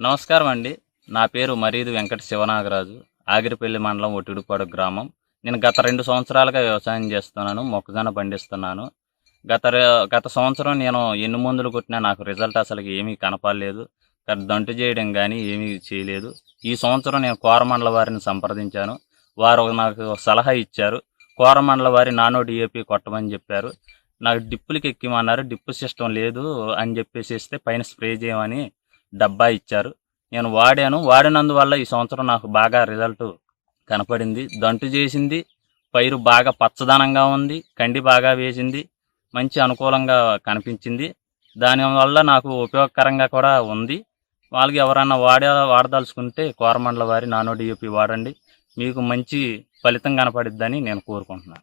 నమస్కారం అండి. నా పేరు మరీదు వెంకట శివనాగరాజు. ఆగిరిపల్లి మండలం ఒటిడుపాడు గ్రామం. నేను గత రెండు సంవత్సరాలుగా వ్యవసాయం చేస్తున్నాను మొక్కజొన్న పండిస్తున్నాను. గత గత సంవత్సరం నేను ఎన్ని మందులు కొట్టినా నాకు రిజల్ట్ అసలు ఏమీ కనపడలేదు. గత దంటు చేయడం కానీ ఏమీ చేయలేదు. ఈ సంవత్సరం నేను కోరమండల వారిని సంప్రదించాను. వారు నాకు సలహా ఇచ్చారు. కోరమండల వారి నానో డిఏపి కొట్టమని చెప్పారు. నాకు డిప్పులకి ఎక్కిమన్నారు. డిప్పు సిస్టమ్ లేదు అని చెప్పేసి ఇస్తే పైన స్ప్రే చేయమని డబ్బా ఇచ్చారు. నేను వాడాను. వాడినందువల్ల ఈ సంవత్సరం నాకు బాగా రిజల్ట్ కనపడింది. దంటు చేసింది. పైరు బాగా పచ్చదనంగా ఉంది. కండి బాగా వేసింది. మంచి అనుకూలంగా కనిపించింది. దానివల్ల నాకు ఉపయోగకరంగా కూడా ఉంది. వాళ్ళకి ఎవరన్నా వాడే వాడదలుచుకుంటే కోరమండల వారి నానో డిఏపి వాడండి. మీకు మంచి ఫలితం కనపడిద్దని నేను కోరుకుంటున్నాను.